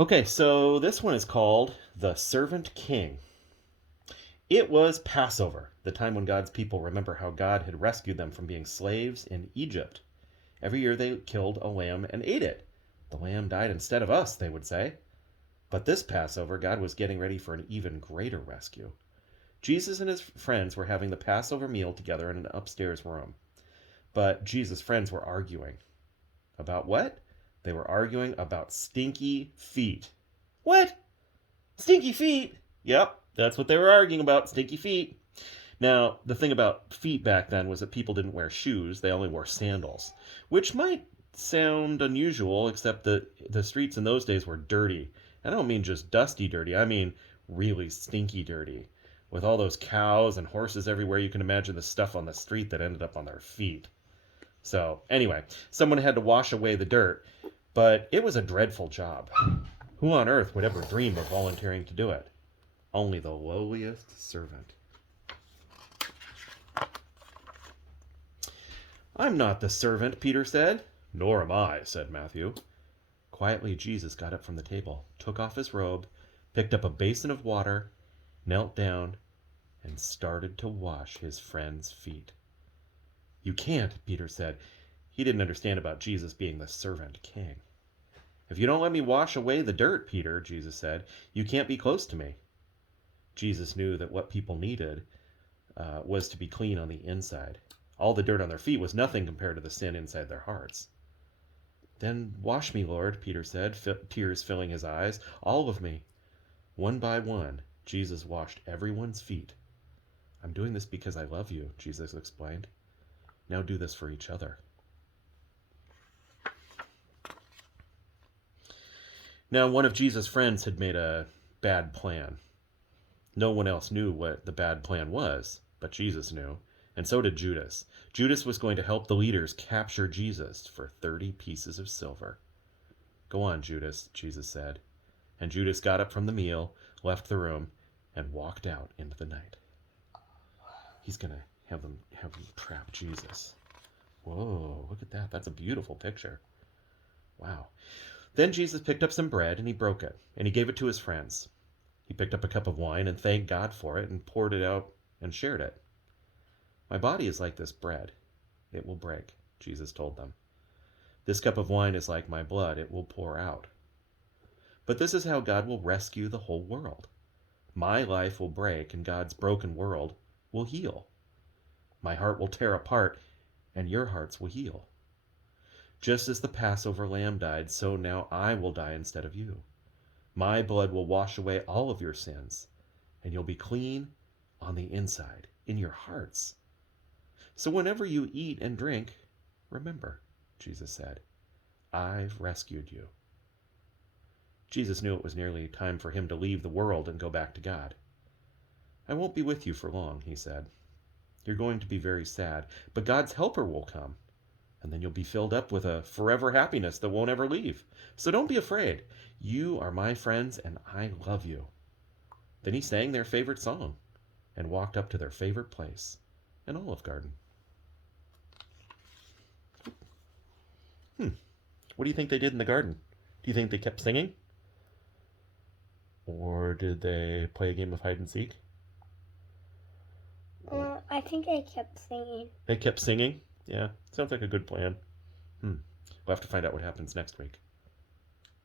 Okay, so this one is called The Servant King. It was Passover, the time when God's people remember how God had rescued them from being slaves in Egypt. Every year they killed a lamb and ate it. The lamb died instead of us, they would say. But this Passover, God was getting ready for an even greater rescue. Jesus and his friends were having the Passover meal together in an upstairs room. But Jesus' friends were arguing. About what? They were arguing about stinky feet. What? Stinky feet? Yep, that's what they were arguing about, stinky feet. Now, the thing about feet back then was that people didn't wear shoes, they only wore sandals, which might sound unusual, except that the streets in those days were dirty. I don't mean just dusty dirty, I mean really stinky dirty. With all those cows and horses everywhere, you can imagine the stuff on the street that ended up on their feet. So, anyway, someone had to wash away the dirt, but it was a dreadful job. Who on earth would ever dream of volunteering to do it? Only the lowliest servant. I'm not the servant, Peter said. Nor am I, said Matthew. Quietly, Jesus got up from the table, took off his robe, picked up a basin of water, knelt down, and started to wash his friend's feet. You can't, Peter said. He didn't understand about Jesus being the servant king. If you don't let me wash away the dirt, Peter, Jesus said, you can't be close to me. Jesus knew that what people needed was to be clean on the inside. All the dirt on their feet was nothing compared to the sin inside their hearts. Then wash me, Lord, Peter said, tears filling his eyes, all of me. One by one, Jesus washed everyone's feet. I'm doing this because I love you, Jesus explained. Now do this for each other. Now, one of Jesus' friends had made a bad plan. No one else knew what the bad plan was, but Jesus knew, and so did Judas. Judas was going to help the leaders capture Jesus for 30 pieces of silver. Go on, Judas, Jesus said. And Judas got up from the meal, left the room, and walked out into the night. He's going to have them trap Jesus. Whoa, look at that. That's a beautiful picture. Wow. Then Jesus picked up some bread and he broke it, and he gave it to his friends. He picked up a cup of wine and thanked God for it and poured it out and shared it. My body is like this bread. It will break, Jesus told them. This cup of wine is like my blood. It will pour out. But this is how God will rescue the whole world. My life will break and God's broken world will heal. My heart will tear apart and your hearts will heal. Just as the Passover lamb died, so now I will die instead of you. My blood will wash away all of your sins, and you'll be clean on the inside, in your hearts. So whenever you eat and drink, remember, Jesus said, I've rescued you. Jesus knew it was nearly time for him to leave the world and go back to God. I won't be with you for long, he said. You're going to be very sad, but God's helper will come, and then you'll be filled up with a forever happiness that won't ever leave. So don't be afraid. You are my friends, and I love you. Then he sang their favorite song and walked up to their favorite place, an Olive Garden. What do you think they did in the garden? Do you think they kept singing? Or did they play a game of hide and seek? I think I kept singing. They kept singing? Yeah, sounds like a good plan. We'll have to find out what happens next week.